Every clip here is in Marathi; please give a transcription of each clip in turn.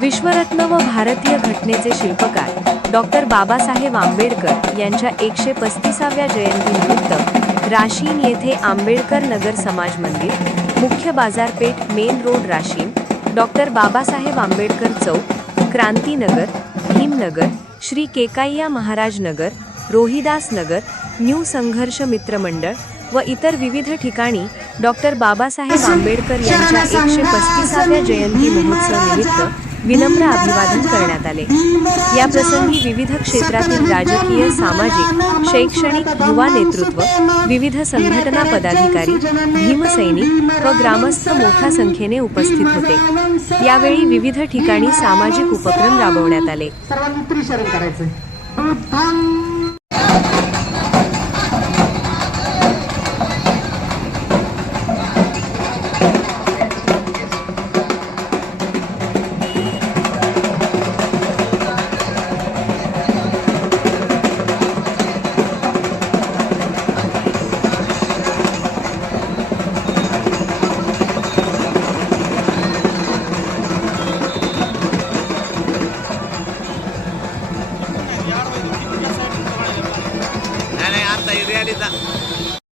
विश्वरत्न व भारतीय घटनेचे शिल्पकार डॉक्टर बाबासाहेब आंबेडकर यांच्या 135व्या जयंतीनिमित्त राशीन येथे आंबेडकर नगर समाज मंदिर, मुख्य बाजारपेठ main road Rashin, doctor Babasaheb Ambedkar चौक, क्रांतीनगर, भीमनगर, श्री केकाय्या महाराज नगर, रोहिदास नगर, न्यू संघर्ष मित्र मंडळ व इतर विविध ठिकाणी डॉक्टर बाबासाहेब आंबेडकर यांच्या 135व्या जयंती महोत्सव निमित्त विनम्र अभिवादन करण्यात आले। या प्रसंगी विविध क्षेत्रातील राजकीय, सामाजिक, शैक्षणिक, युवा नेतृत्व, विविध संघटना पदाधिकारी, भीमसैनिक व ग्रामस्थ मोठ्या संख्येने उपस्थित होते। यावेळी विविध ठिकाणी सामाजिक उपक्रम राबवण्यात आले।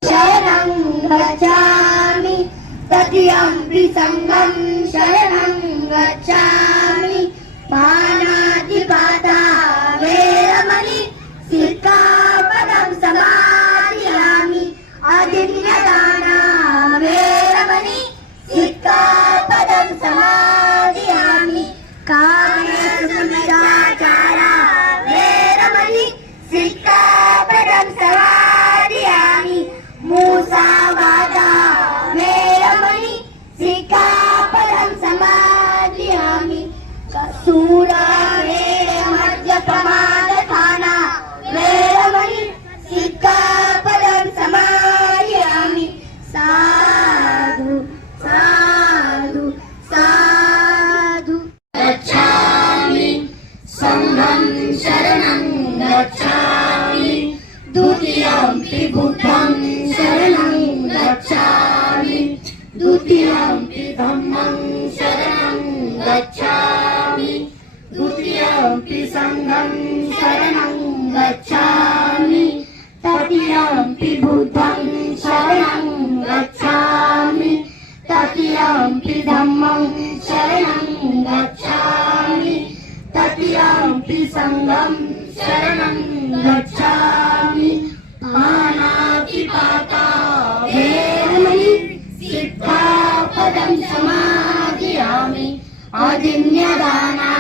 शरणं गच्छामि तदीयं संगं शरणं गच्छामि पाणातिपाता वेरमणि सिक्खापदं समादियामि अदिन्यदाना वेरमणि सिक्खापदं समादियामि कामेशुमिच्छाचारा वेरमणि सिक्खापदं समादियामि मुसावादा वेरमणि सिक्खापदं समादियामि सूरा मद्यप्रमादठाना वेरमणि सिक्खापदं समादियामि साधु साधु साधु गच्छामि संघं शरणं गच्छामि द्वितीयंपि बुद्धं शरणं गच्छामि द्वितीयंपि धम्मं शरणं गच्छामि द्वितीयंपि संघं शरणं गच्छामि तृतीयंपि बुद्धं शरणं गच्छामि तृतीयंपि धम्मं शरणं गच्छामि तृतीयंपि संघं शरणं गच्छामि पाणातिपाता वेरमणि सिक्खापदं समादियामि अदिन्यदाना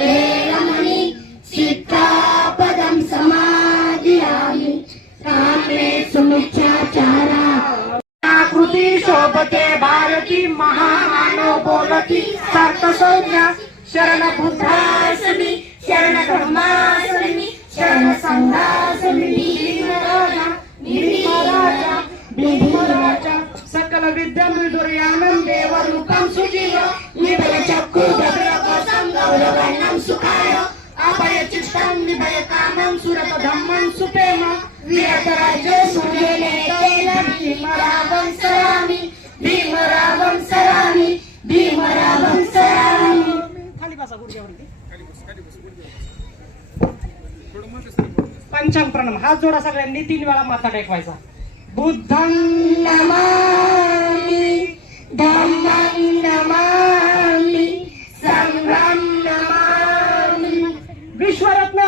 वेरमणि सिक्खापदं समादियामि कामेषु मिच्छाचारा कृती शोभते भारती महामानव बोलती सार्थसंज्ञा शरण बुद्धासमी शरण धर्मासमी शरण संघासमी भीमराजा सकल विद्यां विदुर्यानं देवरूपं सुजीव निभय चक्षु भद्रकोशं गौरवर्णं सुखाय अभयचित्तं निभय कामं सुरत धम्मं सुपेम विरतराजे सूर्यने तेन भीमरावं सरामि भीमरावं सरामि भीमरावं सरामि। पंचांग प्रणम हात जोडा सगळ्यांनी 3 वेळा माथा टेकवायचा। बुद्धं नमामि धम्मं नमामि संघं नमामि। विश्वरत्न